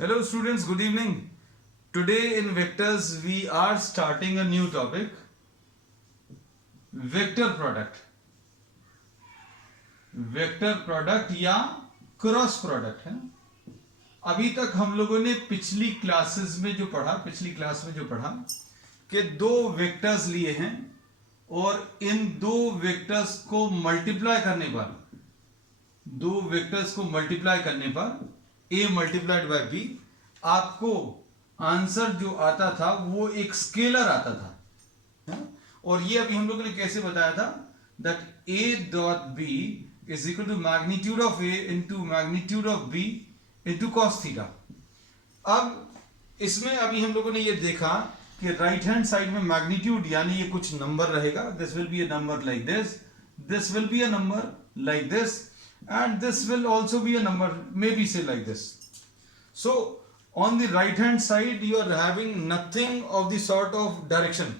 Hello students, good evening. Today in vectors we are starting a new topic, vector product. Vector product या cross product है ना। अभी तक हम लोगों ने पिछली क्लास में जो पढ़ा कि दो वेक्टर्स लिए हैं और इन दो वेक्टर्स को मल्टीप्लाई करने पर a मल्टीप्लाइड बाय b आपको आंसर जो आता था वो एक स्केलर आता था, है? और ये अभी हम लोगों ने कैसे बताया था that a dot b is equal to magnitude of a into magnitude of b into cos theta। अब इसमें अभी हम लोगों ने ये देखा कि राइट हैंड साइड में मैग्नीट्यूड यानी ये कुछ नंबर रहेगा, this will be a number like this will be a number like this and this will also be a number maybe say like this. So on the right hand side you are having nothing of the sort of direction,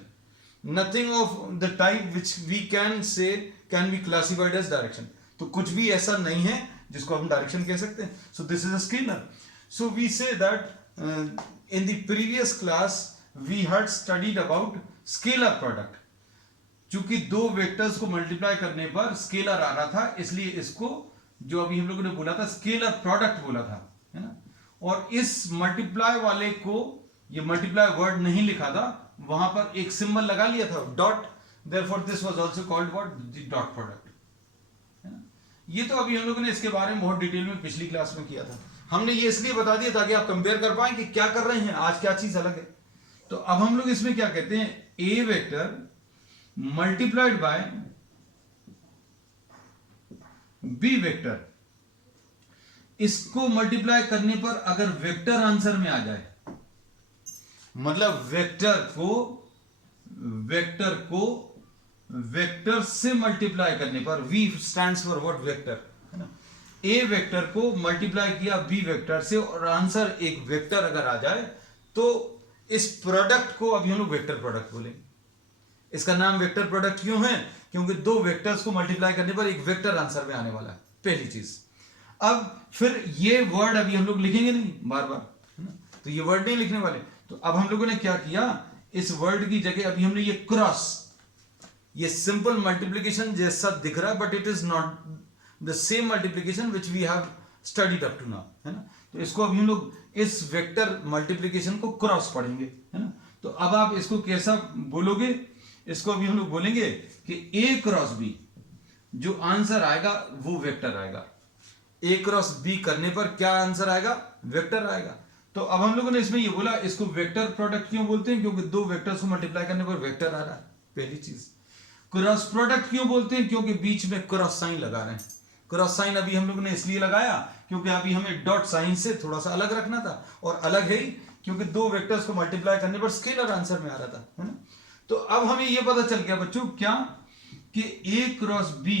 nothing of the type which we can say can be classified as direction. तो कुछ भी ऐसा नहीं है जिसको हम direction कह सकते हैं. So this is a scalar. So we say that in the previous class we had studied about scalar product. चूंकि दो वेक्टर्स को मल्टीप्लाई करने पर स्केलर आ रहा था इसलिए इसको जो अभी हम लोगों ने बोला था स्केलर प्रोडक्ट बोला था, है ना। और इस मल्टीप्लाई वाले को ये मल्टीप्लाई वर्ड नहीं लिखा था, वहां पर एक सिंबल लगा लिया था dot, therefore this was also called what the dot product, है ना। ये तो अभी हम लोगों ने इसके बारे में बहुत डिटेल में पिछली क्लास में किया था। हमने ये इसलिए बता दिया ताकि आप कंपेयर कर पाए कि क्या कर रहे हैं, आज क्या चीज अलग है। तो अब हम लोग इसमें क्या कहते हैं, A vector multiplied by B vector, इसको मल्टीप्लाई करने पर अगर वेक्टर आंसर में आ जाए, मतलब वेक्टर को वेक्टर से मल्टीप्लाई करने पर, V stands for what, vector, है ना। ए वेक्टर को मल्टीप्लाई किया बी वेक्टर से और आंसर एक वेक्टर अगर आ जाए तो इस प्रोडक्ट को अभी हम लोग वेक्टर प्रोडक्ट बोलेंगे। इसका नाम वेक्टर प्रोडक्ट क्यों है, क्योंकि दो वेक्टर्स को मल्टीप्लाई करने पर एक वेक्टर आंसर में आने वाला है, पहली चीज। अब फिर ये वर्ड अभी हम लोग लिखेंगे नहीं बार बार, है ना, तो ये वर्ड नहीं लिखने वाले। तो अब हम लोगों ने क्या किया, इस वर्ड की जगह अभी हमने ये क्रॉस, ये सिंपल मल्टीप्लीकेशन जैसा दिख रहा है but it is not the same multiplication which we have studied up to now, है ना। तो इसको अभी हम लोग इस वेक्टर मल्टीप्लीकेशन को क्रॉस पढ़ेंगे, है ना। तो अब आप इसको कैसा बोलोगे, इसको अभी हम लोग बोलेंगे कि ए क्रॉस बी, जो आंसर आएगा वो वेक्टर आएगा। ए क्रॉस बी करने पर क्या आंसर आएगा, वेक्टर आएगा। तो अब हम लोगों ने इसमें ये बोला इसको वेक्टर प्रोडक्ट क्यों बोलते हैं, क्योंकि दो वेक्टर्स को मल्टीप्लाई करने पर वेक्टर आ रहा है, पहली चीज। क्रॉस प्रोडक्ट क्यों बोलते हैं, क्योंकि बीच में क्रॉस साइन लगा रहे हैं। क्रॉस साइन अभी हम लोगों ने इसलिए लगाया क्योंकि अभी हमें डॉट साइन से थोड़ा सा अलग रखना था, और अलग है ही क्योंकि दो वेक्टर्स को मल्टीप्लाई करने पर स्केलर आंसर में आ रहा था, है ना। तो अब हमें यह पता चल गया बच्चों क्या, कि ए क्रॉस बी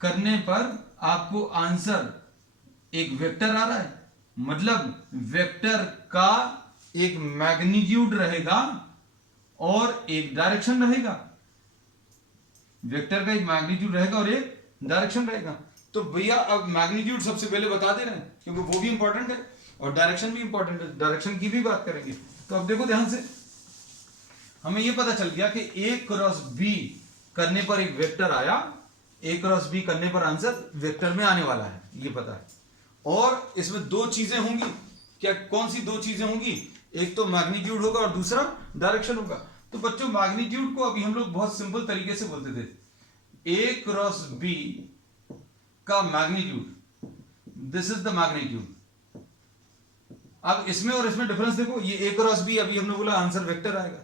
करने पर आपको आंसर एक वेक्टर आ रहा है, मतलब वेक्टर का एक मैग्नीट्यूड रहेगा और एक डायरेक्शन रहेगा। वेक्टर का एक मैग्नीट्यूड रहेगा और एक डायरेक्शन रहेगा। तो भैया अब मैग्नीट्यूड सबसे पहले बता दे रहे हैं क्योंकि वो भी इंपॉर्टेंट है और डायरेक्शन भी इंपॉर्टेंट है, डायरेक्शन की भी बात करेंगे। तो अब देखो ध्यान से, हमें यह पता चल गया कि ए क्रॉस बी करने पर एक वेक्टर आया, ए क्रॉस बी करने पर आंसर वेक्टर में आने वाला है, ये पता है। और इसमें दो चीजें होंगी, क्या कौन सी दो चीजें होंगी, एक तो मैग्नीट्यूड होगा और दूसरा डायरेक्शन होगा। तो बच्चों मैग्नीट्यूड को अभी हम लोग बहुत सिंपल तरीके से बोलते थे, ए क्रॉस बी का magnitude, this is the magnitude. अब इसमें और इसमें डिफरेंस देखो, ये ए क्रॉस बी अभी हमने बोला आंसर वेक्टर आएगा,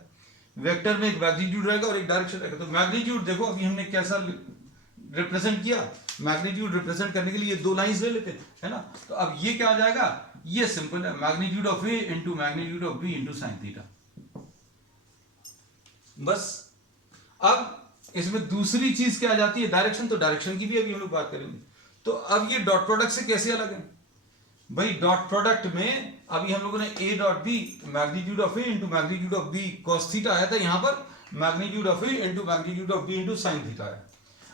वेक्टर में एक मैग्नीट्यूड रहेगा और एक डायरेक्शन रहेगा। तो मैग्नीट्यूड देखो अभी हमने कैसा रिप्रेजेंट किया, मैग्नीट्यूड रिप्रेजेंट करने के लिए दो लाइंस ले लेते हैं, है ना। तो अब ये क्या आ जाएगा, ये सिंपल है, magnitude of A into magnitude of B into sine theta, बस। अब इसमें दूसरी चीज क्या आ जाती है, डायरेक्शन। तो डायरेक्शन की भी अभी हम लोग बात करेंगे। तो अब ये डॉट प्रोडक्ट से कैसे अलग है भाई, डॉट प्रोडक्ट में अभी हम लोगों ने A dot B magnitude of A into magnitude of B cos theta आया था, यहां पर magnitude of A into magnitude of B into sine theta है।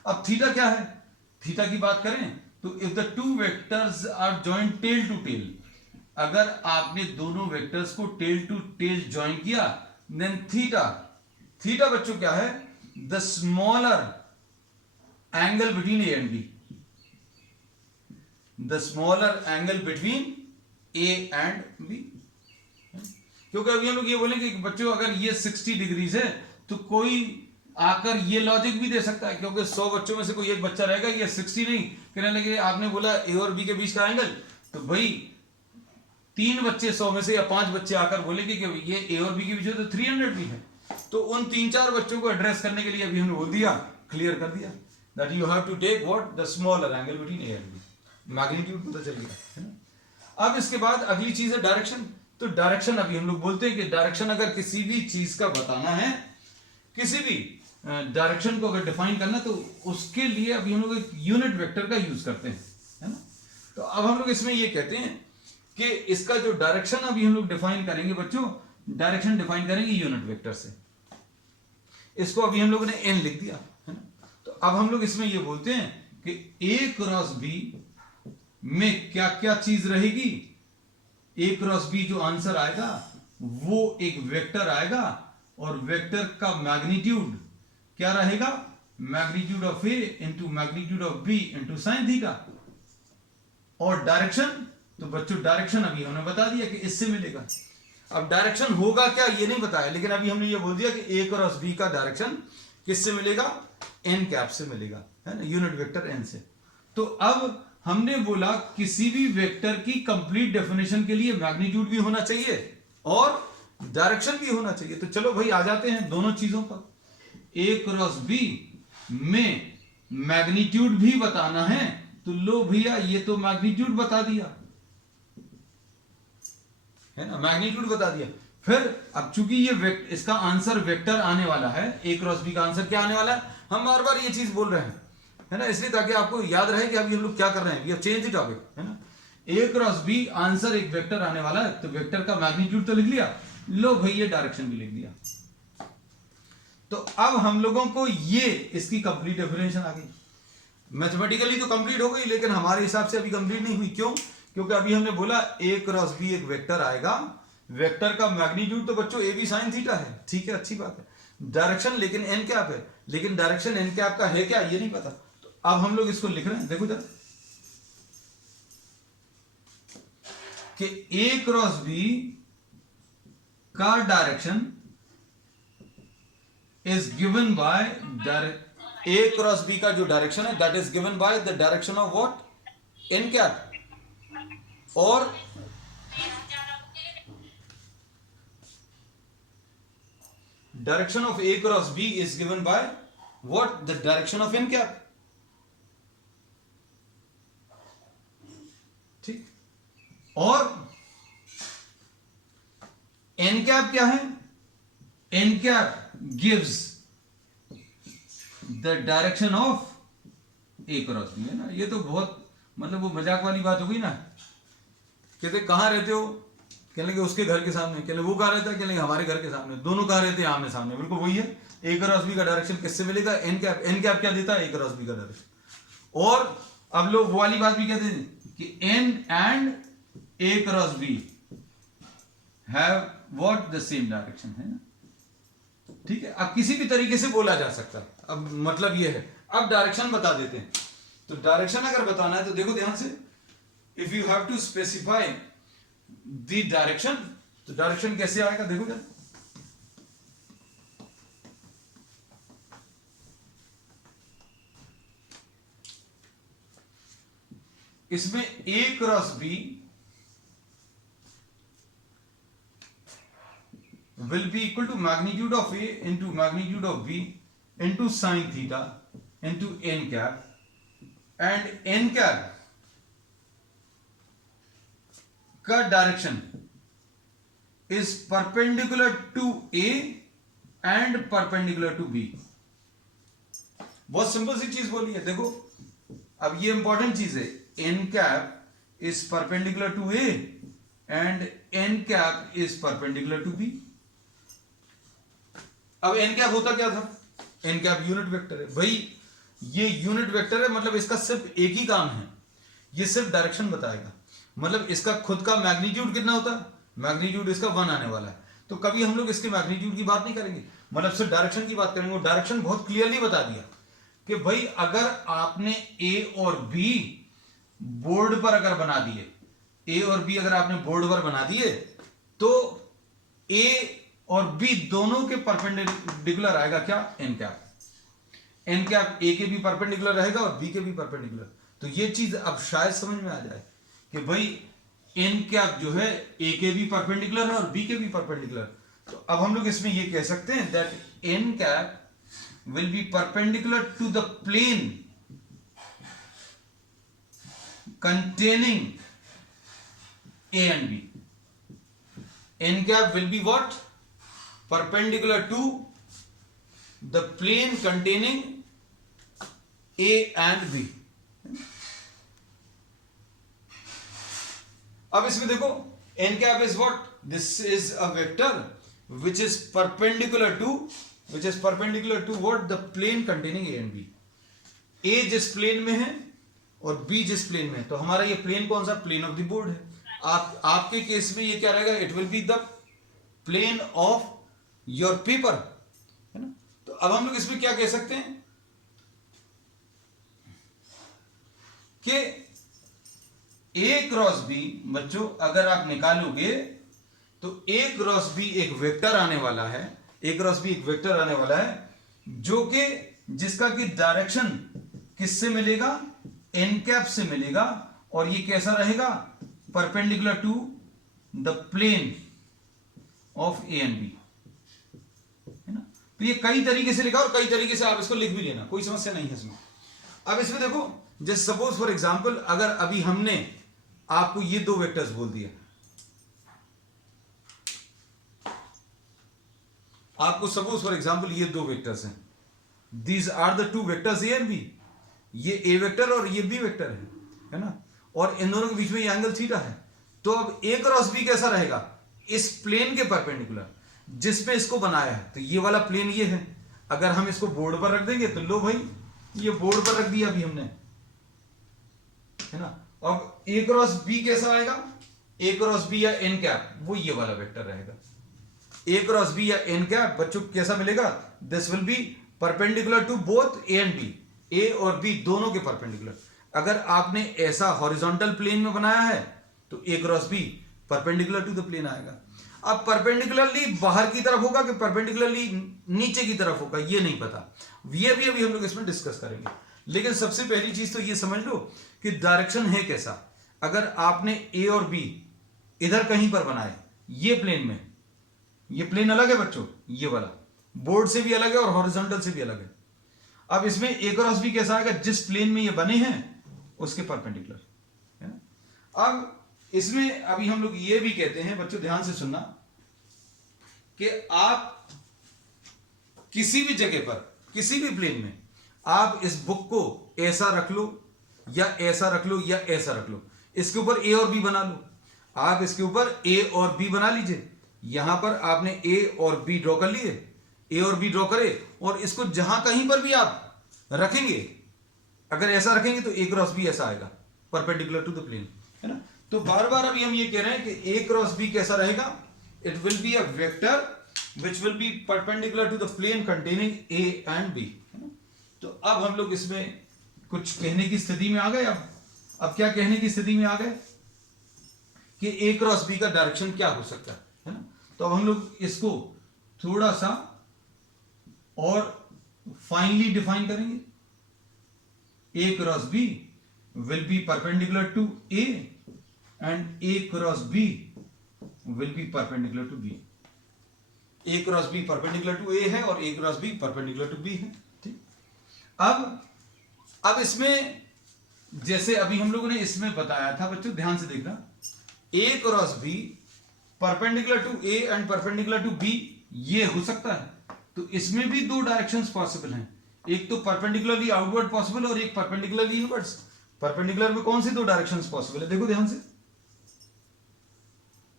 अब थीटा क्या है, थीटा की बात करें तो if the two vectors are joint tail to tail, अगर आपने दोनों वेक्टर्स को टेल टू टेल ज्वाइन किया, देन थीटा, थीटा बच्चों क्या है, the smaller angle between A and B, the smaller angle between A and B. क्योंकि अभी हम लोग ये बोलेंगे कि बच्चों अगर ये 60 डिग्रीज है तो कोई आकर ये लॉजिक भी दे सकता है, क्योंकि 100 बच्चों में से कोई एक बच्चा रहेगा ये 60 नहीं कहने लगे, आपने बोला ए और बी के बीच का एंगल, तो भाई 3 बच्चे 100 में से या 5 बच्चे आकर बोलेंगे कि ये ए और बी के बीच है तो 300 भी है। तो उन 3-4 बच्चों को एड्रेस करने के लिए अभी हमने बोल दिया, क्लियर कर दिया that you have to take what, the smaller angle between A and B, magnitude पता चल गया है ना। अब इसके बाद अगली चीज है डायरेक्शन। तो डायरेक्शन अभी हम लोग बोलते हैं कि डायरेक्शन अगर किसी भी चीज का बताना है, किसी भी डायरेक्शन को अगर डिफाइन करना, तो उसके लिए अभी हम लोग एक यूनिट वेक्टर का यूज करते हैं, है ना। तो अब हम लोग इसमें ये कहते हैं कि इसका जो डायरेक्शन अभी हम लोग डिफाइन करेंगे बच्चों, डायरेक्शन डिफाइन करेंगे यूनिट वेक्टर से। इसको अभी हम लोगों ने एन लिख दिया, है ना। तो अब हम लोग इसमें ये बोलते हैं कि ए क्रॉस बी में क्या क्या चीज रहेगी, ए क्रॉस बी जो आंसर आएगा वो एक वेक्टर आएगा, और वेक्टर का मैग्नीट्यूड क्या रहेगा, magnitude of A into magnitude of B into sine theta. और डायरेक्शन, तो बच्चों डायरेक्शन अभी हमने बता दिया कि इससे मिलेगा। अब डायरेक्शन होगा क्या ये नहीं बताया, लेकिन अभी हमने ये बोल दिया कि ए क्रॉस बी का डायरेक्शन किससे मिलेगा, एन कैप से मिलेगा, है ना, यूनिट वेक्टर एन से। तो अब हमने बोला किसी भी वेक्टर की कंप्लीट डेफिनेशन के लिए मैग्नीट्यूड भी होना चाहिए और डायरेक्शन भी होना चाहिए। तो चलो भाई आ जाते हैं दोनों चीजों पर। ए क्रॉस बी में मैग्नीट्यूड भी बताना है, तो लो भैया ये तो मैग्नीट्यूड बता दिया, है ना, मैग्नीट्यूड बता दिया। फिर अब चूंकि ये इसका आंसर वेक्टर आने वाला है, ए क्रॉस बी का आंसर क्या आने वाला है, हम बार बार ये चीज बोल रहे हैं, है ना, इसलिए ताकि आपको याद रहे कि अभी हम लोग क्या कर रहे हैं, we have change the topic, है ना। ए क्रॉस बी आंसर एक वेक्टर आने वाला है, तो वेक्टर का मैग्नीट्यूड तो लिख लिया, लो भाई ये डायरेक्शन भी लिख दिया। तो अब हम लोगों को ये इसकी कंप्लीट डेफिनेशन आ गई। मैथमेटिकली तो कंप्लीट हो गई, लेकिन हमारे हिसाब से अभी कंप्लीट नहीं हुई। क्यों? क्योंकि अभी हमने बोला ए क्रॉस बी एक वेक्टर आएगा, वेक्टर का मैग्नीट्यूड तो बच्चों ए बी साइन थीटा है, ठीक है, अच्छी बात है। डायरेक्शन लेकिन एन कैप है, लेकिन डायरेक्शन एन कैप का है क्या ये नहीं पता। तो अब हम लोग इसको लिख रहे हैं, देखो जरा कि ए क्रॉस बी का direction is given by A cross B का जो डायरेक्शन है that is given by the direction of what, n cap. और direction of A cross B is given by what, the direction of n cap, ठीक। और n cap क्या है, n cap gives the direction of A cross B, है ना। ये तो बहुत मतलब वो मजाक वाली बात हो गई ना। कहते कहां रहते हो, कहने लगे उसके घर के सामने, कहने वो कहां रहता है, कहने हमारे घर के सामने, दोनों कहां रहते हैं, आमने सामने, बिल्कुल वही है। ए क्रॉस बी का डायरेक्शन किससे मिलेगा, एन कैप। एन कैप क्या देता है, ए क्रॉस बी का डायरेक्शन। और अब लोग वो वाली बात भी कहते हैं कि n and A cross B have what, the same direction, है ना, ठीक है। अब किसी भी तरीके से बोला जा सकता है, अब मतलब ये है। अब डायरेक्शन बता देते हैं। तो डायरेक्शन अगर बताना है तो देखो ध्यान से, if you have to specify the direction, तो डायरेक्शन कैसे आएगा देखो क्या, इसमें A cross B will be equal to magnitude of A into magnitude of B into sin theta into n cap, and n cap का direction is perpendicular to A and perpendicular to B। बहुत simple सी चीज बोली है, देखो अब ये important चीज है, n cap is perpendicular to A and n cap is perpendicular to B। अब एन कैप होता क्या था, एन कैप यूनिट वेक्टर है भाई, ये यूनिट वेक्टर है, मतलब इसका सिर्फ एक ही काम है, ये सिर्फ डायरेक्शन बताएगा। मतलब इसका खुद का मैग्नीट्यूड कितना होता है, मैग्नीट्यूड इसका 1 आने वाला है। तो कभी हम लोग इसके मैग्नीट्यूड की बात नहीं करेंगे, मतलब सिर्फ डायरेक्शन की बात करेंगे। वो डायरेक्शन बहुत क्लियरली बता दिया कि भाई अगर आपने ए और बी बोर्ड पर अगर बना दिए, ए और बी अगर आपने बोर्ड पर बना दिए, तो ए और बी दोनों के परपेंडिकुलर आएगा क्या, n cap. N cap A के भी परपेंडिकुलर रहेगा और बी के भी परपेंडिकुलर। तो ये चीज अब शायद समझ में आ जाए कि भाई एन कैप जो है ए के भी परपेंडिकुलर है और बी के भी परपेंडिकुलर। तो अब हम लोग इसमें ये कह सकते हैं that n cap will be perpendicular to the plane containing A and B. N cap will be what? Perpendicular to the plane containing A and B. अब इसमें देखो n cap is what? This is a vector which is perpendicular to what? The plane containing A and B. A जिस plane में है और B जिस plane में, तो हमारा ये प्लेन कौन सा, प्लेन ऑफ द बोर्ड है। आपके केस में ये क्या रहेगा, it will be the plane of your paper, है ना। तो अब हम लोग इसमें क्या कह सकते हैं कि ए क्रॉस बी, बच्चों अगर आप निकालोगे तो ए क्रॉस बी एक वेक्टर आने वाला है, ए क्रॉस बी एक वेक्टर आने वाला है जो कि जिसका कि डायरेक्शन किससे मिलेगा, एन कैप से मिलेगा, और ये कैसा रहेगा, perpendicular to the plane of A and B, है ना। तो ये कई तरीके से लिखा और कई तरीके से आप इसको लिख भी लेना, कोई समस्या नहीं है इसमें। अब इसमें देखो, जैसे सपोज फॉर एग्जांपल अगर अभी हमने आपको ये दो वेक्टर्स बोल दिया, आपको सपोज फॉर एग्जांपल ये दो वेक्टर्स हैं, these are the two vectors A and B, ये ए वेक्टर और ये बी वेक्टर है ना, और इन दोनों के बीच में ये एंगल थीटा है। तो अब ए क्रॉस बी कैसा रहेगा, इस प्लेन के परपेंडिकुलर जिसमें इसको बनाया है। तो ये वाला प्लेन ये है, अगर हम इसको बोर्ड पर रख देंगे तो लो भाई ये बोर्ड पर रख दिया अभी हमने, है ना। अब ए क्रॉस बी कैसा आएगा, ए क्रॉस बी या एन कैप, वो ये वाला वेक्टर रहेगा। ए क्रॉस बी या एन कैप बच्चों कैसा मिलेगा, this will be perpendicular to both A and B, A और बी दोनों के परपेंडिकुलर। अगर आपने ऐसा हॉरिजॉन्टल प्लेन में बनाया है तो A cross B perpendicular to the plane आएगा। अब परपेंडिकुलरली बाहर की तरफ होगा कि परपेंडिकुलरली नीचे की तरफ होगा, ये नहीं पता, ये भी अभी हम लोग इसमें डिस्कस करेंगे। लेकिन सबसे पहली चीज तो ये समझ लो कि डायरेक्शन है कैसा। अगर आपने ए और बी इधर कहीं पर बनाए, ये प्लेन में, ये प्लेन अलग है बच्चों, ये वाला बोर्ड से भी अलग है और हॉरिजॉन्टल से भी अलग है। अब इसमें ए क्रॉस बी कैसा आएगा, जिस प्लेन में ये बने हैं उसके परपेंडिकुलर, है ना। अब इसमें अभी हम लोग ये भी कहते हैं बच्चों, ध्यान से सुनना, कि आप किसी भी जगह पर किसी भी प्लेन में आप इस बुक को ऐसा रख लो या ऐसा रख लो या ऐसा रख लो, इसके ऊपर ए और बी बना लो। आप इसके ऊपर ए और बी बना लीजिए, यहां पर आपने ए और बी ड्रॉ कर लिए, ए और बी ड्रॉ करे, और इसको जहां कहीं पर भी आप रखेंगे, अगर ऐसा रखेंगे तो ए क्रॉस बी ऐसा आएगा, परपेंडिकुलर टू द प्लेन, है ना। तो बार बार अभी हम ये कह रहे हैं कि ए क्रॉस बी कैसा रहेगा, it will be a vector which will be perpendicular to the plane containing A and B, है ना। तो अब हम लोग इसमें कुछ कहने की स्थिति में आ गए। अब क्या कहने की स्थिति में आ गए कि ए क्रॉस बी का डायरेक्शन क्या हो सकता है ना। तो अब हम लोग इसको थोड़ा सा और फाइनली डिफाइन करेंगे। A cross B will be perpendicular to A and A cross B will be perpendicular to B. A cross B perpendicular to A है और A cross B perpendicular to B है, ठीक। अब इसमें जैसे अभी हम लोगों ने इसमें बताया था बच्चों, ध्यान से देखना, A cross B perpendicular to A and perpendicular to B, ये हो सकता है। तो इसमें भी दो डायरेक्शंस पॉसिबल हैं, एक तो परपेंडिकुलरली आउटवर्ड पॉसिबल और एक परपेंडिकुलरली इनवर्ड्स। परपेंडिकुलर में कौन सी दो डायरेक्शंस पॉसिबल है, देखो ध्यान से।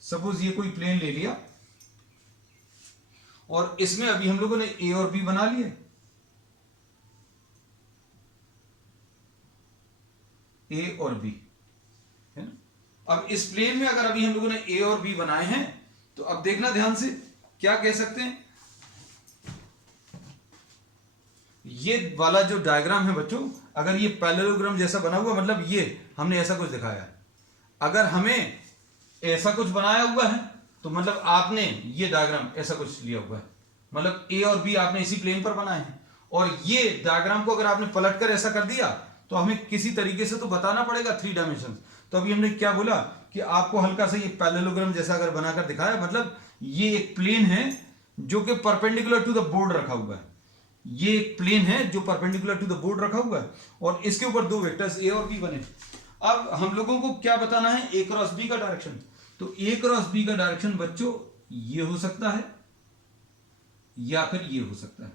सपोज ये कोई प्लेन ले लिया और इसमें अभी हम लोगों ने ए और बी बना लिए, ए और बी, है ना। अब इस प्लेन में अगर अभी हम लोगों ने ए और बी बनाए हैं, तो अब देखना ध्यान से, क्या कह सकते हैं, ये वाला जो डायग्राम है बच्चों, अगर ये पैरेललोग्राम जैसा बना हुआ, मतलब ये हमने ऐसा कुछ दिखाया है, अगर हमें ऐसा कुछ बनाया हुआ है तो मतलब आपने ये डायग्राम ऐसा कुछ लिया हुआ है, मतलब ए और बी आपने इसी प्लेन पर बनाए हैं, और ये डायग्राम को अगर आपने पलटकर ऐसा कर दिया तो हमें किसी तरीके से तो बताना पड़ेगा 3 डायमेंशन। तो अभी हमने क्या बोला कि आपको हल्का सा ये पैरेललोग्राम जैसा अगर बनाकर दिखाया, मतलब ये एक प्लेन है जो कि परपेंडिकुलर टू द बोर्ड रखा हुआ है, ये एक प्लेन है जो परपेंडिकुलर टू द बोर्ड रखा हुआ है, और इसके ऊपर 2 वेक्टर्स ए और बी बने। अब हम लोगों को क्या बताना है, ए क्रॉस बी का डायरेक्शन। तो ए क्रॉस बी का डायरेक्शन बच्चों ये हो सकता है या फिर ये हो सकता है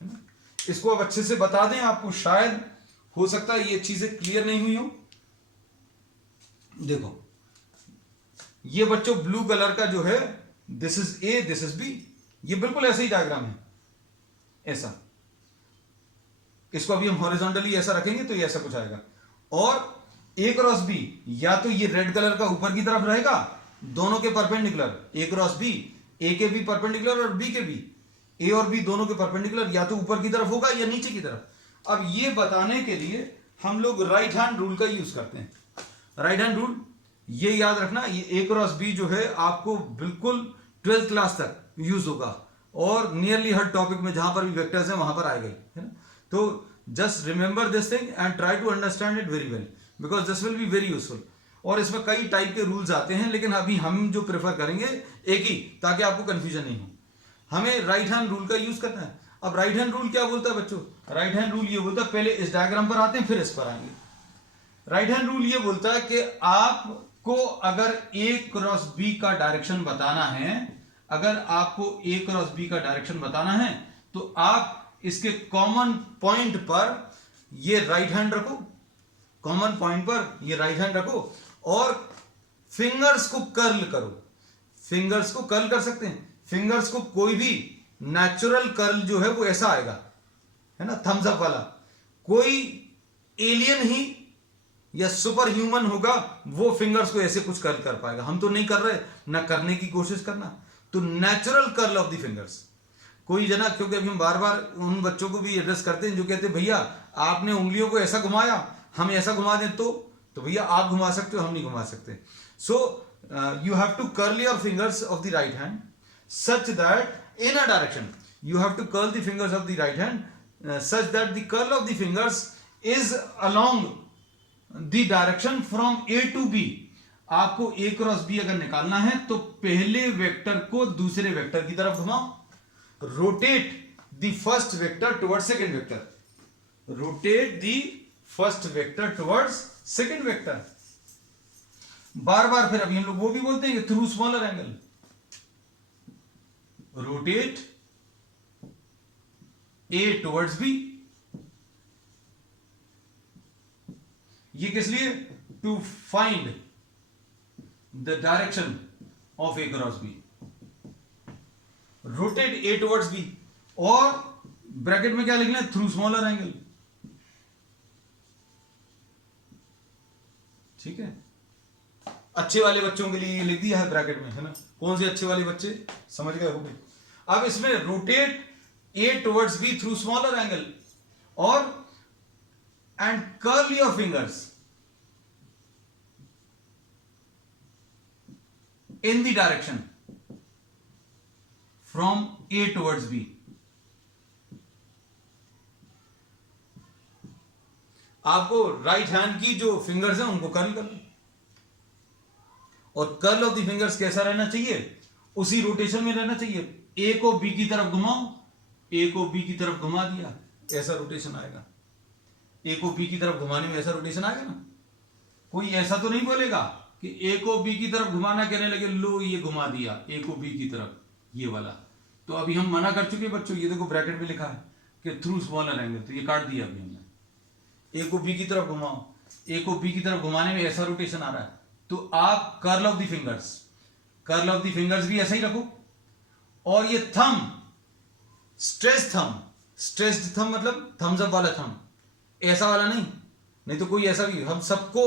ना? इसको अब अच्छे से बता दें आपको, शायद हो सकता है ये चीजें क्लियर नहीं हुई हो। देखो ये बच्चों ब्लू कलर का जो है, this is A, this is B, ये बिल्कुल ऐसा ही डायग्राम है, ऐसा। इसको अभी हम हॉरिजॉन्टली ऐसा रखेंगे तो ये ऐसा कुछ आएगा। और ए क्रॉस बी, या तो ये रेड कलर का ऊपर की तरफ रहेगा, दोनों के परपेंडिकुलर, ए क्रॉस बी, ए के भी परपेंडिकुलर और बी के भी, ए और बी दोनों के परपेंडिकुलर, या तो ऊपर की तरफ होगा या नीचे की तरफ। अब ये बताने के लिए हम लोग राइट हैंड रूल का यूज करते हैं। राइट हैंड रूल ये याद रखना, ये ए क्रॉस बी जो है आपको बिल्कुल 12th क्लास तक यूज होगा, और नियरली हर टॉपिक में जहां पर भी वेक्टर्स हैं वहां पर आएगा, है ना। तो just remember this thing and try to understand it very well, because this will be very useful. और इसमें कई टाइप के रूल्स आते हैं, लेकिन अभी हम जो प्रेफर करेंगे एक ही, ताकि आपको कंफ्यूजन नहीं हो। हमें राइट हैंड रूल का यूज करना है। अब राइट हैंड रूल क्या बोलता है बच्चों, राइट हैंड रूल ये बोलता है, पहले इस डायग्राम पर आते हैं फिर इस पर आएंगे। राइट हैंड रूल ये बोलता है कि आपको अगर ए क्रॉस बी का डायरेक्शन बताना है, अगर आपको ए क्रॉस बी का डायरेक्शन बताना है, तो आप इसके कॉमन पॉइंट पर ये राइट हैंड रखो, कॉमन पॉइंट पर ये राइट हैंड रखो, और फिंगर्स को कर्ल करो। फिंगर्स को कर्ल कर सकते हैं, फिंगर्स को कोई भी नेचुरल कर्ल जो है वो ऐसा आएगा, है ना, थम्स अप वाला। कोई एलियन ही या सुपर ह्यूमन होगा वो फिंगर्स को ऐसे कुछ कर्ल कर पाएगा, हम तो नहीं कर रहे, ना करने की कोशिश करना। तो natural curl of the fingers. कोई जना, क्योंकि अभी हम बार बार उन बच्चों को भी एड्रेस करते हैं जो कहते हैं भैया आपने उंगलियों को ऐसा घुमाया, हम ऐसा घुमा दें तो भैया आप घुमा सकते हो, हम नहीं घुमा सकते। So you have to curl your fingers of the right hand such that in a direction you have to curl the fingers of the right hand such that the curl of the fingers is along the direction from A to B। आपको A cross B अगर निकालना है तो पहले vector को दूसरे vector की तरफ घुमाओ, rotate the first vector towards second vector, rotate the first vector towards second vector. बार बार फिर अभी हम लोग वो भी बोलते हैं कि through smaller angle, rotate A towards B। ये किस लिए, to find the direction of A cross B, rotate A towards B, और ब्रैकेट में क्या लिखना है, थ्रू स्मॉलर एंगल। ठीक है, अच्छे वाले बच्चों के लिए ये लिख दिया है ब्रैकेट में, है ना। कौन से अच्छे वाले बच्चे समझ गए होंगे। अब इसमें rotate A towards B through smaller angle, और and curl your fingers in the direction from A towards B। आपको राइट हैंड की जो फिंगर्स हैं उनको कर्ल कर लो, और कर्ल ऑफ द फिंगर्स कैसा रहना चाहिए, उसी रोटेशन में रहना चाहिए। ए को बी की तरफ घुमाओ, ए को बी की तरफ घुमा दिया, ऐसा रोटेशन आएगा। ए को बी की तरफ घुमाने में ऐसा रोटेशन आएगा ना। कोई ऐसा तो नहीं बोलेगा कि ए को बी की तरफ घुमाना, कहने लगे लो ये घुमा दिया ए को बी की तरफ, ये वाला। तो अभी हम मना कर चुके बच्चों, ये देखो ब्रैकेट में लिखा है कि थ्रू स्मॉलर एंगल, तो ये काट दिया अभी हमने। ए को बी की तरफ घुमाओ, ए को बी की तरफ घुमाने में ऐसा रोटेशन आ रहा है, तो आप curl of the fingers, curl of the fingers भी ऐसा ही रखो। और ये thumb, stretch thumb, stretched thumb मतलब थम्स अप वाला थंब, ऐसा वाला नहीं। नहीं तो कोई ऐसा भी, हम सबको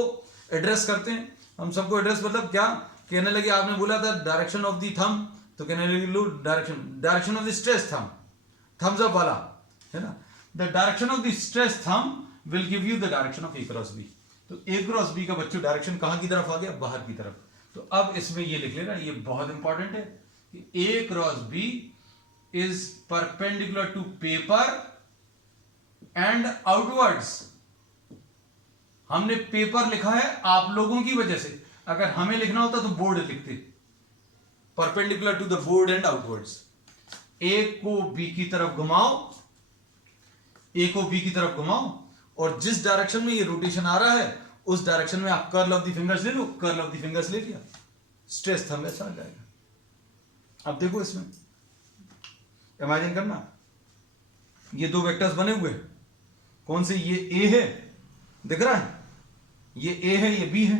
एड्रेस करते हैं हम सबको। एड्रेस मतलब क्या कहने लगे, आपने बोला था डायरेक्शन ऑफ द थंब, तो कहने लगे लो direction of the stretched thumb, thumbs up वाला है ना। The direction of the stretched thumb will give you the direction of A cross B. तो ए क्रॉस बी का बच्चों डायरेक्शन कहां की तरफ आ गया, बाहर की तरफ। तो अब इसमें ये लिख लेना, ये बहुत इंपॉर्टेंट है कि A cross B is perpendicular to paper and outwards. हमने पेपर लिखा है आप लोगों की वजह से, अगर हमें लिखना होता तो बोर्ड लिखते, perpendicular to the board and outwards. A को बी की तरफ घुमाओ, ए को बी की तरफ घुमाओ, और जिस डायरेक्शन में ये रोटेशन आ रहा है उस डायरेक्शन में आप कर्ल ऑफ द फिंगर्स ले लो, कर्ल ऑफ द फिंगर्स ले लिया, स्ट्रेस थंब ऐसा आ जाएगा। अब देखो इसमें इमेजिन करना, ये दो वेक्टर्स बने हुए हैं, कौन से, ये ए है, दिख रहा है, ये ए है, ये बी है,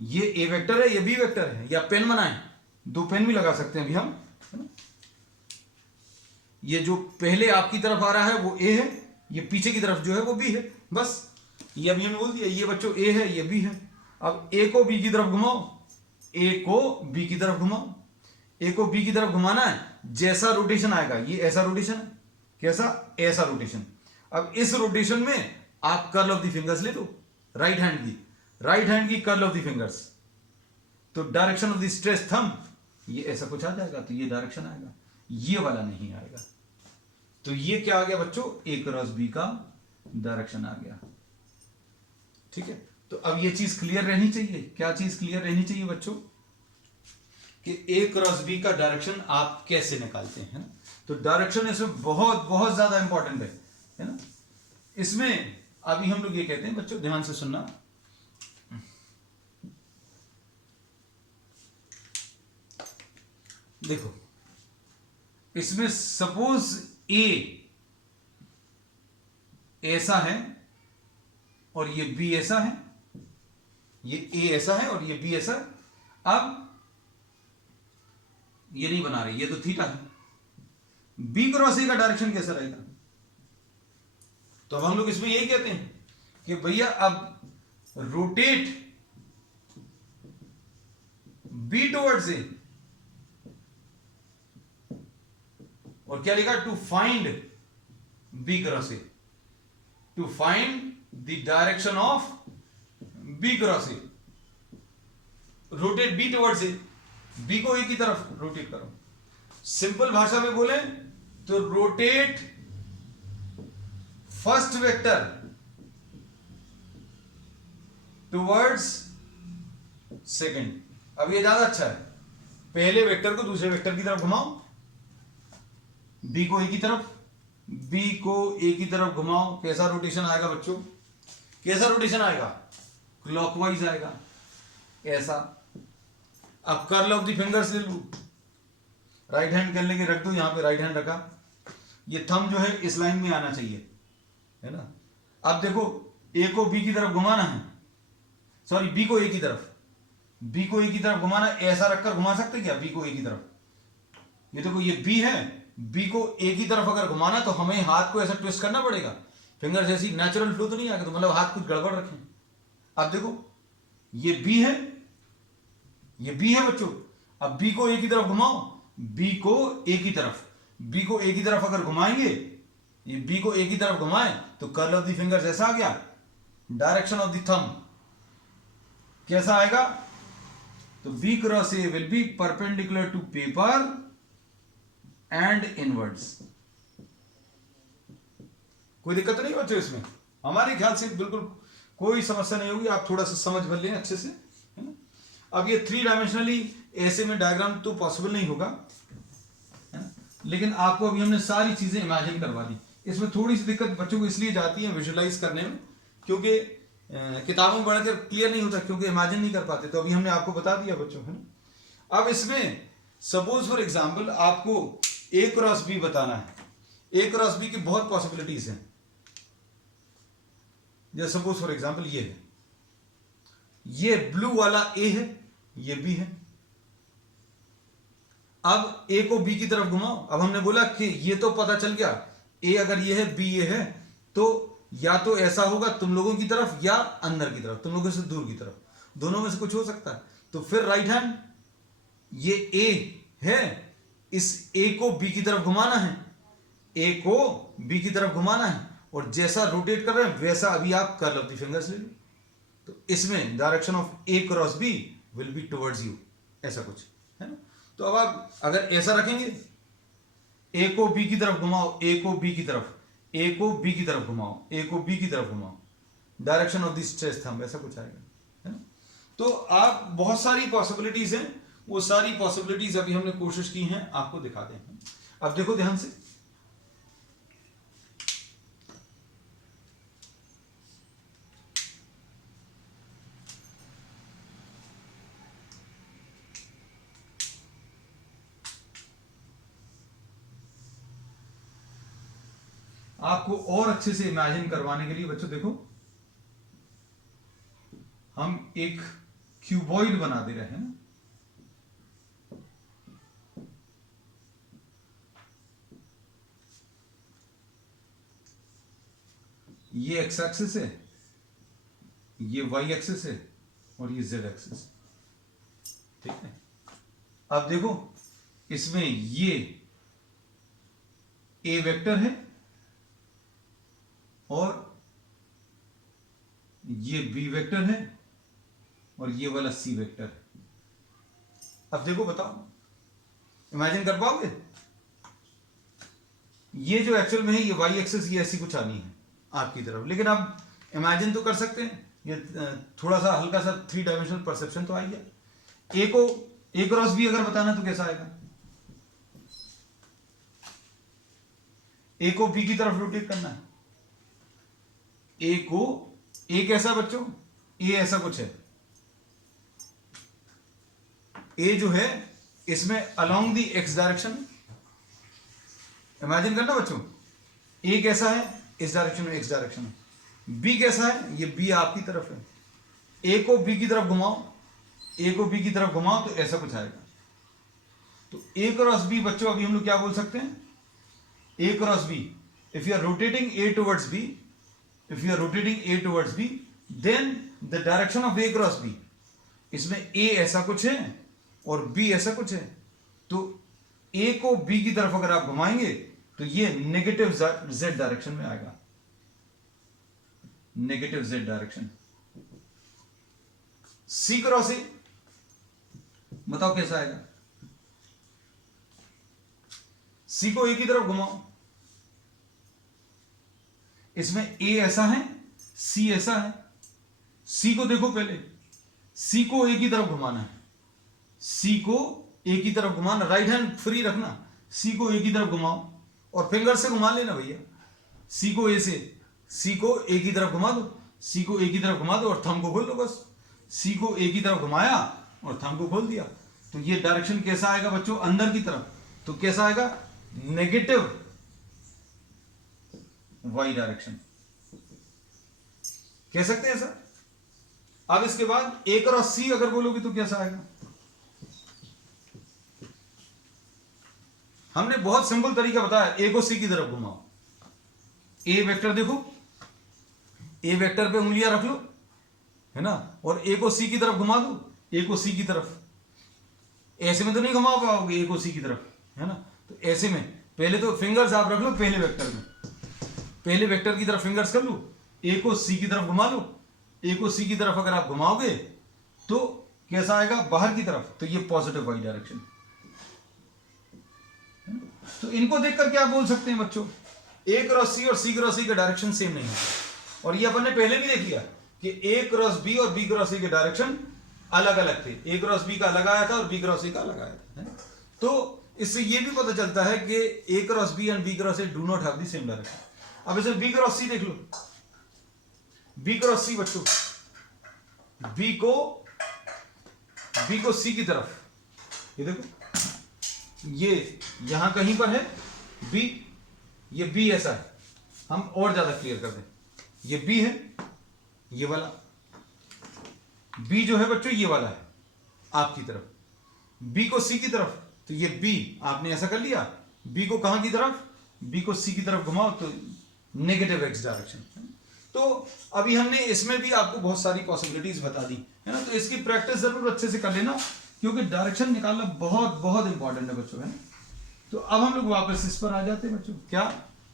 ये ए वेक्टर है, ये बी वेक्टर है। या पेन बनाएं, दो पेन भी लगा सकते हैं अभी हम, है ना। ये जो पहले आपकी तरफ आ रहा है वो ए है, ये पीछे की तरफ जो है वो बी है, बस ये अभी हमने बोल दिया, ये बच्चों ए है, ये बी है। अब ए को बी की तरफ घुमाओ, ए को बी की तरफ घुमाओ, ए को बी की तरफ घुमाना है, जैसा रोटेशन आएगा, ये ऐसा रोटेशन है, कैसा, ऐसा रोटेशन। अब इस रोटेशन में आप कर्ल ऑफ द फिंगर्स ले लो, राइट हैंड की कर्ल ऑफ द फिंगर्स, तो direction of the stretched thumb ये ऐसा कुछ आ जाएगा, तो ये डायरेक्शन आएगा, ये वाला नहीं आएगा। तो ये क्या आ गया बच्चों, ए क्रॉस बी का डायरेक्शन आ गया, ठीक है। तो अब ये चीज क्लियर रहनी चाहिए, क्या चीज क्लियर रहनी चाहिए बच्चों, कि ए क्रॉस बी का डायरेक्शन आप कैसे निकालते हैं, ना। तो डायरेक्शन इसमें बहुत बहुत ज्यादा इंपॉर्टेंट है ना। इसमें अभी हम लोग ये कहते हैं बच्चों, ध्यान से सुनना, देखो इसमें सपोज ए ऐसा है और ये बी ऐसा है, ये ए ऐसा है और ये बी ऐसा है। अब ये नहीं बना रहे, ये तो थीटा है, बी क्रॉस ए का डायरेक्शन कैसा रहेगा। तो अब हम लोग इसमें यही कहते हैं कि भैया अब रोटेट बी टुवर्ड्स ए, और क्या लिखा, to find B cross A, to find the direction of B cross A, rotate B towards A, B को ए की तरफ रोटेट करो। सिंपल भाषा में बोले तो rotate first vector towards second. अब ये ज्यादा अच्छा है, पहले वेक्टर को दूसरे वेक्टर की तरफ घुमाओ, बी को ए की तरफ, बी को ए की तरफ घुमाओ, कैसा रोटेशन आएगा बच्चों, कैसा रोटेशन आएगा, क्लॉकवाइज आएगा, ऐसा। अब कर्ल ऑफ द फिंगर्स ले लो, राइट हैंड कर लेंगे, रख दो यहां पे, राइट हैंड रखा, ये थंब जो है इस लाइन में आना चाहिए, है ना। अब देखो ए को बी की तरफ घुमाना है, सॉरी बी को ए की तरफ, बी को ए की तरफ घुमाना, ऐसा रखकर घुमा सकते क्या बी को ए की तरफ। ये देखो ये बी है, बी को ए की तरफ अगर घुमाना तो हमें हाथ को ऐसा ट्विस्ट करना पड़ेगा, फिंगर जैसी नेचुरल फ्लो तो नहीं आएगा, तो मतलब हाथ कुछ गड़बड़ रखें। अब देखो ये बी है, ये बी है बच्चों, अब बी को ए की तरफ घुमाओ, बी को ए की तरफ, बी को ए की तरफ अगर घुमाएंगे, ये बी को ए की तरफ घुमाएं तो कर्ल ऑफ द फिंगर्स ऐसा आ गया, डायरेक्शन ऑफ द थंब कैसा आएगा, तो B cross A will be perpendicular to paper and inwards. कोई दिक्कत नहीं बच्चों इसमें, हमारे ख्याल से बिल्कुल कोई समस्या नहीं होगी, आप थोड़ा सा समझ भर लें अच्छे से, है ना। अब ये 3 डायमेंशनली ऐसे में डायग्राम तो पॉसिबल नहीं होगा, है ना, लेकिन आपको अभी हमने सारी चीजें इमेजिन करवा दी। इसमें थोड़ी सी दिक्कत बच्चों को इसलिए जाती है विजुअलाइज करने में, क्योंकि किताबों में पढ़कर क्लियर नहीं होता, क्योंकि इमेजिन नहीं कर पाते, तो अभी हमने आपको बता दिया बच्चों, है ना। अब इसमें सपोज फॉर एग्जाम्पल आपको ए क्रॉस बी बताना है, ए क्रॉस बी की बहुत पॉसिबिलिटीज हैं। जैसे सपोज फॉर एग्जाम्पल ये है, ये ब्लू वाला ए है, ये बी है। अब ए को बी की तरफ घुमाओ, अब हमने बोला कि ये तो पता चल गया, ए अगर ये है बी ये है, तो या तो ऐसा होगा तुम लोगों की तरफ या अंदर की तरफ, तुम लोगों से दूर की तरफ, दोनों में से कुछ हो सकता है। तो फिर राइट हैंड, ये ए है, इस ए को बी की तरफ घुमाना है, ए को बी की तरफ घुमाना है, और जैसा रोटेट कर रहे हैं वैसा अभी आप कर्ल ऑफ द फिंगर्स ले लो। तो इसमें direction of A cross B will be towards you, ऐसा कुछ है ना। तो अब आप अगर ऐसा रखेंगे, ए को बी की तरफ घुमाओ, ए को बी की तरफ, ए को बी की तरफ घुमाओ, ए को बी की तरफ घुमाओ, direction of the stretched thumb ऐसा कुछ आएगा, है ना। तो आप बहुत सारी पॉसिबिलिटीज हैं, वो सारी पॉसिबिलिटीज अभी हमने कोशिश की हैं आपको दिखा दें। अब देखो ध्यान से, आपको और अच्छे से इमेजिन करवाने के लिए बच्चों देखो, हम एक क्यूबॉइड बना दे रहे हैं ना, ये एक्स एक्सिस है, ये वाई एक्सिस है, और ये जेड एक्सिस, ठीक है। अब देखो इसमें ये ए वेक्टर है और ये बी वेक्टर है और ये वाला सी वेक्टर है। अब देखो बताओ, इमेजिन कर पाओगे? ये जो एक्चुअल में है ये वाई एक्सिस, ये ऐसी कुछ आनी है आपकी तरफ, लेकिन आप इमेजिन तो कर सकते हैं, ये थोड़ा सा हल्का सा 3 डायमेंशनल परसेप्शन तो आएगा। ए को ए क्रॉस बी अगर बताना तो कैसा आएगा? ए को बी की तरफ रोटेट करना है, ए को, ए कैसा बच्चों? ए ऐसा कुछ है, ए जो है इसमें along the x direction, imagine करना बच्चों, ए कैसा है? इस डायरेक्शन में एक्स डायरेक्शन है। बी कैसा है? ये बी आपकी तरफ है। ए को बी की तरफ घुमाओ, ए को बी की तरफ घुमाओ तो ऐसा कुछ आएगा। तो ए क्रॉस बी बच्चों अभी हम लोग क्या बोल सकते हैं? A cross B, if you are rotating A towards B, if you are rotating A towards B, then the direction of A cross B, इसमें ए ऐसा कुछ है और बी ऐसा कुछ है। तो ए को बी की तरफ अगर आप घुमाएंगे तो ये नेगेटिव जेड डायरेक्शन में आएगा, negative Z direction. C cross A बताओ कैसा आएगा? सी को ए की तरफ घुमाओ, इसमें ए ऐसा है, सी ऐसा है। सी को देखो पहले, सी को ए की तरफ घुमाना है, सी को ए की तरफ घुमाना, राइट हैंड फ्री रखना, सी को ए की तरफ घुमाओ और फिंगर से घुमा लेना भैया, सी को ए से, सी को ए की तरफ घुमा दो, सी को ए की तरफ घुमा दो और थंब को खोल लो बस। सी को ए की तरफ घुमाया और थंब को खोल दिया, तो ये डायरेक्शन कैसा आएगा बच्चों? अंदर की तरफ। तो कैसा आएगा? नेगेटिव वाई डायरेक्शन कह सकते हैं सर। अब इसके बाद ए क्रॉस सी अगर बोलोगे तो कैसा आएगा? हमने बहुत सिंपल तरीका बताया, ए को सी की तरफ घुमाओ, ए वेक्टर देखो, ए वेक्टर पे उंगलियां रख लो, है ना, और ए को सी की तरफ घुमा दो, ए को सी की तरफ। ऐसे में तो नहीं घुमा पाओगे ए को सी की तरफ, है ना। तो ऐसे में पहले तो फिंगर्स आप रख लो पहले वेक्टर में, पहले वेक्टर की तरफ फिंगर्स कर लो, ए को सी की तरफ घुमा लो। ए को सी की तरफ अगर आप घुमाओगे तो कैसा आएगा? बाहर की तरफ। तो ये पॉजिटिव वाई डायरेक्शन। तो इनको देखकर क्या बोल सकते हैं बच्चों? ए क्रॉस सी और सी क्रॉस सी का डायरेक्शन सेम नहीं है, और ये अपन ने पहले भी देख लिया कि ए क्रॉस बी और बी क्रॉस सी के डायरेक्शन अलग अलग थे। ए क्रॉस बी का अलग आया था और बी क्रॉस सी का अलग आया था, है? तो इससे ये भी पता चलता है कि A cross B and B cross A do not have the same direction. अब इसमें बी क्रॉस सी देख लो, बी क्रॉस सी बच्चों, बी को सी की तरफ, ये देखो, ये यहां कहीं पर है बी, ये बी ऐसा है, हम और ज्यादा क्लियर कर दें, ये बी है, ये वाला बी जो है बच्चों ये वाला है आपकी तरफ, बी को सी की तरफ। तो ये बी आपने ऐसा कर लिया, बी को कहां की तरफ? बी को सी की तरफ घुमाओ तो नेगेटिव एक्स डायरेक्शन। तो अभी हमने इसमें भी आपको बहुत सारी पॉसिबिलिटीज बता दी है ना, तो इसकी प्रैक्टिस जरूर अच्छे से कर लेना, क्योंकि डायरेक्शन निकालना बहुत बहुत इंपॉर्टेंट है बच्चों, है ना। तो अब हम लोग वापस इस पर आ जाते हैं बच्चों, क्या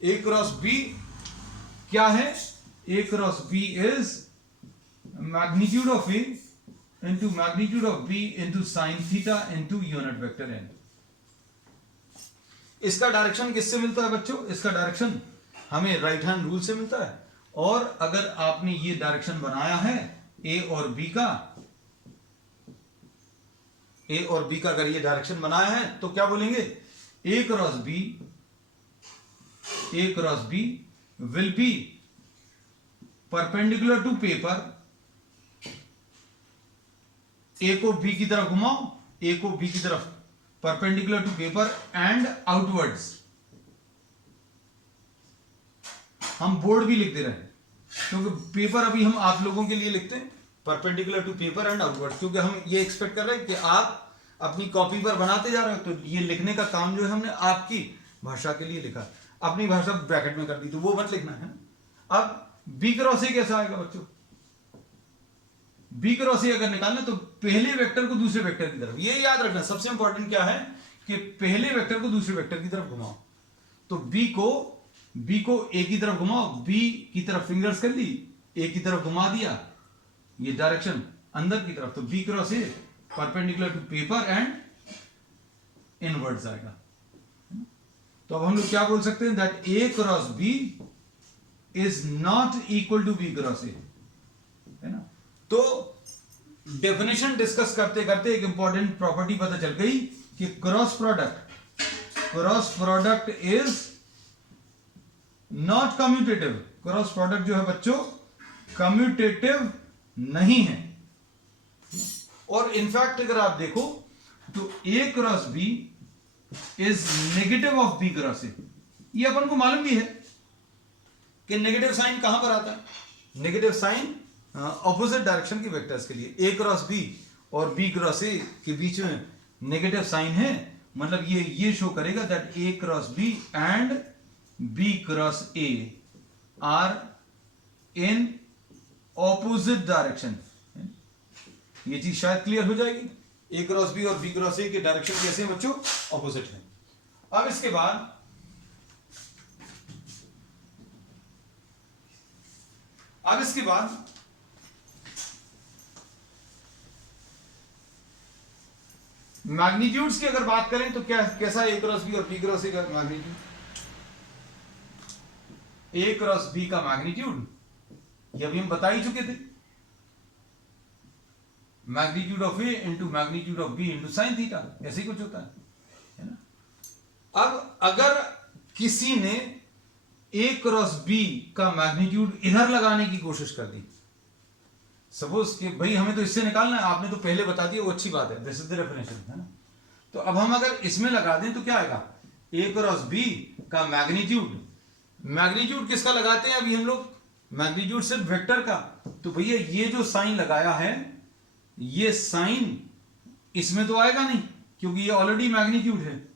A क्रॉस B क्या है, A cross B is magnitude of A into magnitude of B into sine theta into unit vector n। इसका डायरेक्शन किससे मिलता है बच्चों, इसका डायरेक्शन हमें राइट हैंड रूल से मिलता है, और अगर आपने ये डायरेक्शन बनाया है A और B का, A और B का अगर ये डायरेक्शन बनाया है तो क्या बोलेंगे, A cross B will be perpendicular to paper. A को B की तरफ घुमाओ, A को B की तरफ perpendicular to paper and outwards. हम बोर्ड भी लिख दे रहे हैं, क्योंकि पेपर अभी हम आप लोगों के लिए लिखते हैं perpendicular to paper and outward, क्योंकि हम ये एक्सपेक्ट कर रहे हैं कि आप अपनी कॉपी पर बनाते जा रहे हो, तो ये लिखने का काम जो है हमने आपकी भाषा के लिए लिखा, अपनी भाषा ब्रैकेट में कर दी, तो वो मत लिखना है। अब बी क्रॉस ए कैसा आएगा बच्चों, बी क्रॉस ए अगर निकालना तो पहले वेक्टर को दूसरे वेक्टर की तरफ, ये याद रखना सबसे इंपॉर्टेंट क्या है कि पहले वेक्टर को दूसरे वेक्टर की तरफ घुमाओ। तो बी को ए की तरफ घुमाओ, बी की तरफ फिंगर्स कर ली, ए की तरफ घुमा दिया, ये डायरेक्शन अंदर की तरफ, तो B cross A perpendicular to paper and inwards आएगा। तो अब हम लोग क्या बोल सकते हैं, that A cross B is not equal to B cross A, है ना। तो डेफिनेशन डिस्कस करते करते एक इंपॉर्टेंट प्रॉपर्टी पता चल गई कि cross product is not commutative. Cross product जो है बच्चों कम्यूटेटिव नहीं है, और इनफैक्ट अगर आप देखो तो A cross B is negative of B cross A. ये अपन को मालूम भी है कि नेगेटिव साइन कहां पर आता है, नेगेटिव साइन ऑपोजिट डायरेक्शन के वेक्टर्स के लिए। ए क्रॉस बी और बी क्रॉस ए के बीच में नेगेटिव साइन है, मतलब ये शो करेगा that A cross B and B cross A are in opposite direction. ये चीज शायद क्लियर हो जाएगी, ए क्रॉस बी और बी क्रॉस ए के डायरेक्शन कैसे हैं बच्चों, ऑपोजिट है। अब इसके बाद मैग्नीट्यूड्स की अगर बात करें तो कैसा ए क्रॉस बी और बी क्रॉस ए का मैग्नीट्यूड, ए क्रॉस बी का मैग्नीट्यूड ये अभी हम बता ही चुके थे, magnitude of A into magnitude of B into sine theta, ऐसे ही कुछ होता है ना। अब अगर किसी ने ए क्रॉस बी का मैग्नीट्यूड इधर लगाने की कोशिश कर दी, सपोज कि भाई हमें तो इससे निकालना है, आपने तो पहले बता दिया, वो अच्छी बात है, दिस इज द डेफिनेशन, है ना। तो अब हम अगर इसमें लगा दें तो क्या आएगा, ए क्रॉस बी का मैग्नीट्यूड किसका लगाते हैं अभी हम लोग, मैग्नीट्यूड सिर्फ वेक्टर का। तो भैया ये जो साइन लगाया है, ये साइन इसमें तो आएगा नहीं, क्योंकि ये ऑलरेडी मैग्नीट्यूड है,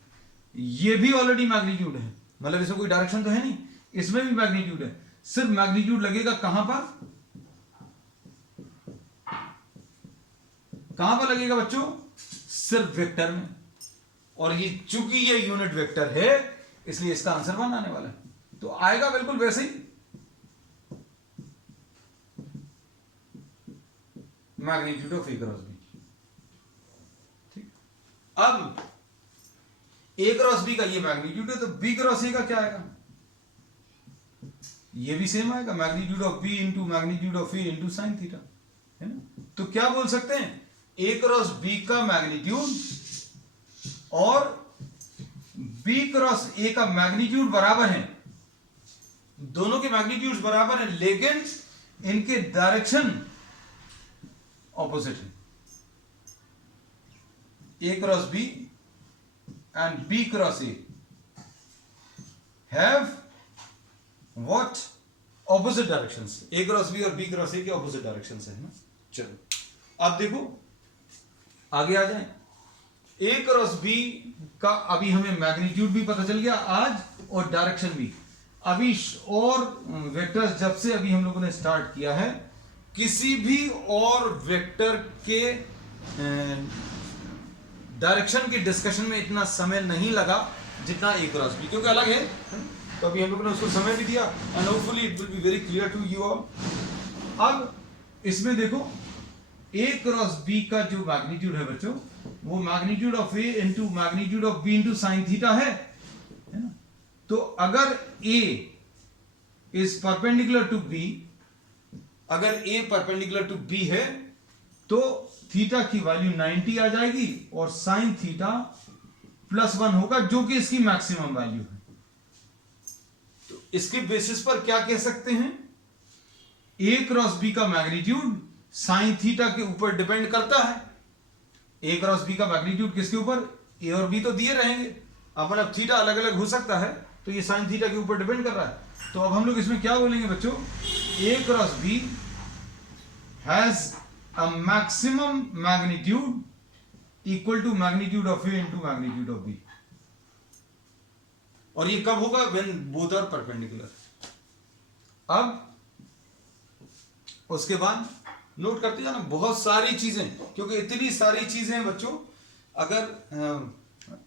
ये भी ऑलरेडी मैग्नीट्यूड है, मतलब इसमें कोई डायरेक्शन तो है नहीं, इसमें भी मैग्नीट्यूड है, सिर्फ मैग्नीट्यूड लगेगा कहां पर लगेगा बच्चों, सिर्फ वेक्टर में। और ये चूंकि ये यूनिट वेक्टर है इसलिए इसका आंसर 1 आने वाला है, तो आएगा बिल्कुल वैसे ही, magnitude of A cross B. ठीक, अब ए क्रॉस बी का ये मैग्नीट्यूड है, तो बी क्रॉस ए का क्या आएगा, ये भी सेम आएगा, magnitude of B into magnitude of A into sine theta, है ना। तो क्या बोल सकते हैं, ए क्रॉस बी का मैग्नीट्यूड और बी क्रॉस ए का मैग्नीट्यूड बराबर है, दोनों के मैग्नीट्यूड बराबर है, लेकिन इनके डायरेक्शन ऑपोजिट है। A cross B and B cross A have what, opposite directions. A cross B और बी क्रॉस ए के ऑपोजिट डायरेक्शंस है ना। चलो अब देखो आगे आ जाए, ए क्रॉस बी का अभी हमें मैग्नीट्यूड भी पता चल गया आज और डायरेक्शन भी। अभी और वेक्टर्स जब से अभी हम लोगों ने स्टार्ट किया है, किसी भी और वेक्टर के डायरेक्शन की डिस्कशन में इतना समय नहीं लगा जितना ए क्रॉस बी, क्योंकि अलग है। तो अभी हम लोगों ने उसको समय भी दिया and hopefully it will be very clear to you all. अब इसमें देखो ए क्रॉस बी का जो मैग्नीट्यूड है बच्चों, वो magnitude of A into magnitude of B into sine theta है ना। तो अगर A is perpendicular to B, अगर ए परपेंडिकुलर टू बी है तो थीटा की वैल्यू 90 आ जाएगी और साइन थीटा +1 होगा, जो कि इसकी मैक्सिमम वैल्यू है। तो इसके बेसिस पर क्या कह सकते हैं, ए क्रॉस बी का मैग्नीट्यूड साइन थीटा के ऊपर डिपेंड करता है। ए क्रॉस बी का मैग्नीट्यूड किसके ऊपर, ए और बी तो दिए रहेंगे, अब थीटा अलग अलग हो सकता है, तो ये साइन थीटा के ऊपर डिपेंड कर रहा है। तो अब हम लोग इसमें क्या बोलेंगे बच्चों, A cross B has a maximum magnitude equal to magnitude of A into magnitude of B. और ये कब होगा, व्हेन बोथ आर परपेंडिकुलर। अब उसके बाद नोट करते जाना बहुत सारी चीजें, क्योंकि इतनी सारी चीजें हैं बच्चों, अगर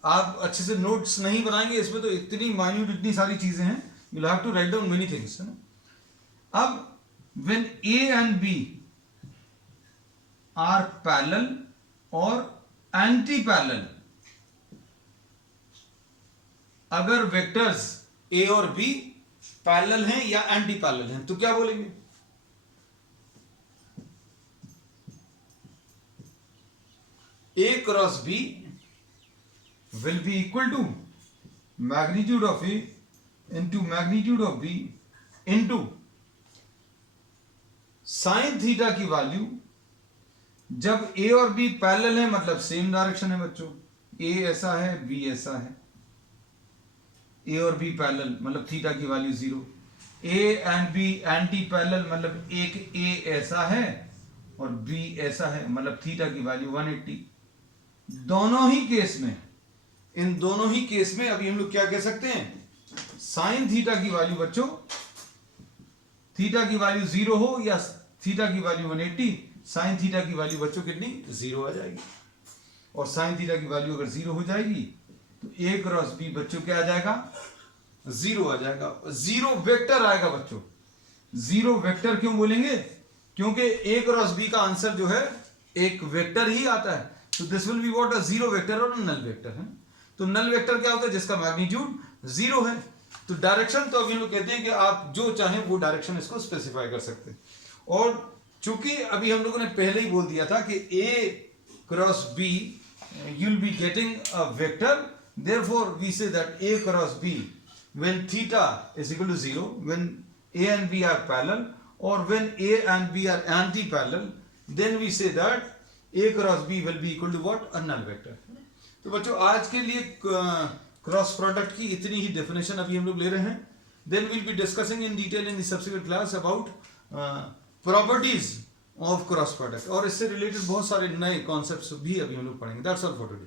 आप अच्छे से नोट्स नहीं बनाएंगे इसमें तो इतनी माइन्यूट इतनी सारी चीजें हैं, you have to write down many things, है ना। अब when A and B are parallel और एंटी पैरेलल, अगर वेक्टर्स ए और बी पैरेलल हैं या एंटी पैरेलल हैं तो क्या बोलेंगे, A cross B will be equal to magnitude of A into magnitude of B into sin theta की वैल्यू, जब A और B पैरेलल है मतलब सेम डायरेक्शन है बच्चों, A ऐसा है B ऐसा है, A और B पैरेलल मतलब थीटा की value 0, A and B anti parallel मतलब एक A ऐसा है और B ऐसा है मतलब थीटा की वैल्यू 180। दोनों ही केस में, इन दोनों ही केस में अभी हम लोग क्या कह सकते हैं, साइन थीटा की वैल्यू बच्चों, थीटा की वैल्यू 0 हो या थीटा की वैल्यू 180, साइन थीटा की वैल्यू बच्चों कितनी 0 आ जाएगी। और साइन थीटा की वैल्यू अगर 0 हो जाएगी तो ए क्रॉस बी बच्चों क्या आ जाएगा, 0 आ जाएगा। 0 वेक्टर आएगा बच्चों। 0 वेक्टर क्यों बोलेंगे, क्योंकि ए क्रॉस बी का आंसर जो है एक वेक्टर ही आता है। तो this will be what, a zero vector और नल वेक्टर है। तो नल वेक्टर क्या होता है, जिसका मैग्नीट्यूड 0 है। तो डायरेक्शन तो अभी हम लोग कहते हैं कि आप जो चाहें वो डायरेक्शन इसको स्पेसिफाई कर सकते हैं। और चूंकि अभी हम लोगों ने पहले ही बोल दिया था कि A cross B you will be getting a vector, therefore we say that A cross B when theta is equal to 0, when A and B are parallel और when A and B are anti parallel, then we say that A cross B will be equal to what, a null vector। तो बच्चों आज के लिए cross product की इतनी ही definition अभी हम लोग ले रहे हैं। Then will be discussing in detail in the subsequent class about properties of cross product, और इससे रिलेटेड बहुत सारे नए कॉन्सेप्ट्स भी अभी हम लोग पढ़ेंगे। That's all for today.